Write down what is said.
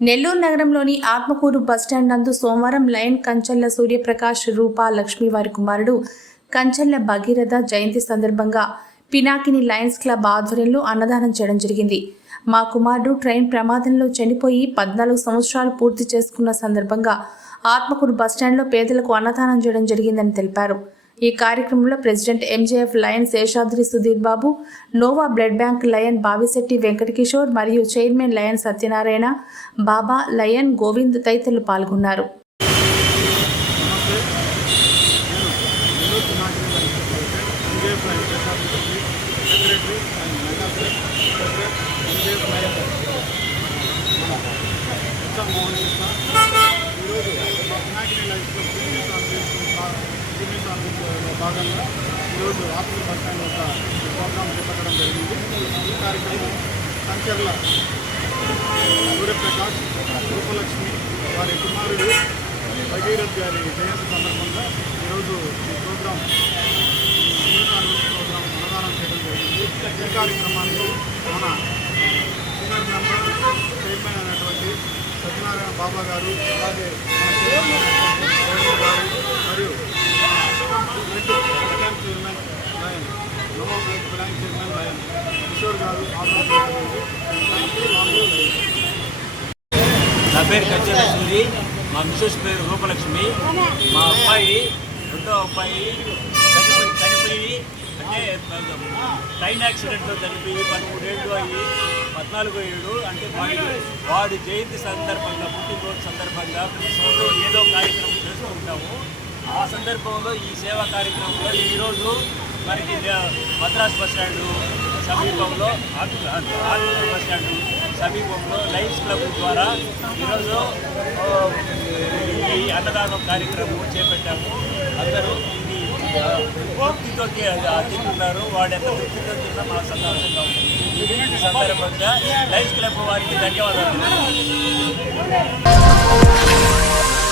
నెల్లూరు నగరంలోని ఆత్మకూరు బస్టాండ్ నందు సోమవారం లయన్ కంచల్ల సూర్యప్రకాష్ రూపా లక్ష్మి వారి కుమారుడు కంచల్ల భగీరథ జయంతి సందర్భంగా పినాకిని లయన్స్ క్లబ్ ఆధ్వర్యంలో అన్నదానం చేయడం జరిగింది. మా కుమారుడు ట్రైన్ ప్రమాదంలో చనిపోయి పద్నాలుగు సంవత్సరాలు పూర్తి చేసుకున్న సందర్భంగా ఆత్మకూరు బస్టాండ్లో పేదలకు అన్నదానం చేయడం జరిగిందని తెలిపారు. ఈ కార్యక్రమంలో president MJF lion Seshadri Sudheer Babu Nova blood bank lion Bavisetti Venkatakishore మరియు chairman lion Satyanarayana Baba lion Govind తదితరులు పాల్గొన్నారు. ఎంజేఎఫ్ ఆఫీస్లో భాగంగా ఈరోజు ఆఫీస్ బస్ స్టాండ్ యొక్క ప్రోగ్రాం చేపట్టడం జరిగింది. ఈ కార్యక్రమం సంచర్ల సూర్యప్రకాష్ రూపలక్ష్మి వారి కుమారుడు భగీరథ్ గారి జయంతి సందర్భంగా ఈరోజు ఈ ప్రోగ్రాం ప్రోగ్రాం అన్నదానం చేయడం జరిగింది. ఈ కార్యక్రమానికి మన సీనియర్ మెంబర్ చైర్మన్ అయినటువంటి సత్యనారాయణ బాబా గారు అలాగే మన చైర్మన్ అయినటువంటి గోవింద్ గారు మరియు బ్యాంక్ చైర్మన్ లయన్ నమో బ్యాంక్ చైర్మన్ లయన్ కిషోర్ గారు ఆధ్వర్యంలో నా పేరు కచ్చెల సూరి మా మిసెస్ పేరు రూపలక్ష్మి. మా అబ్బాయి రెండో అబ్బాయి చనిపోయి చనిపోయి అంటే ట్రైన్ యాక్సిడెంట్తో చనిపోయి పదమూడేళ్ళు అయ్యి పద్నాలుగో ఏడు అంటే వాడి వాడి జయంతి సందర్భంగా పుట్టినరోజు సందర్భంగా ప్రతి సంవత్సరం ఏదో కార్యక్రమం చేస్తూ ఉంటాము. ఆ సందర్భంలో ఈ సేవా కార్యక్రమంలో ఈరోజు మనకి మద్రాస్ బస్ స్టాండ్ సమీపంలో ఆటో బస్ స్టాండ్ సమీపంలో లయన్స్ క్లబ్ ద్వారా ఈరోజు ఈ అన్నదానం కార్యక్రమం చేపట్టాము. అందరూ ఇది ఆ, తింటున్నారు. వాడు ఎంత తృప్తితో తిన్నా మా సంతోషంగా ఉంది. సందర్భంగా లయన్స్ క్లబ్ వారికి ధన్యవాదాలు.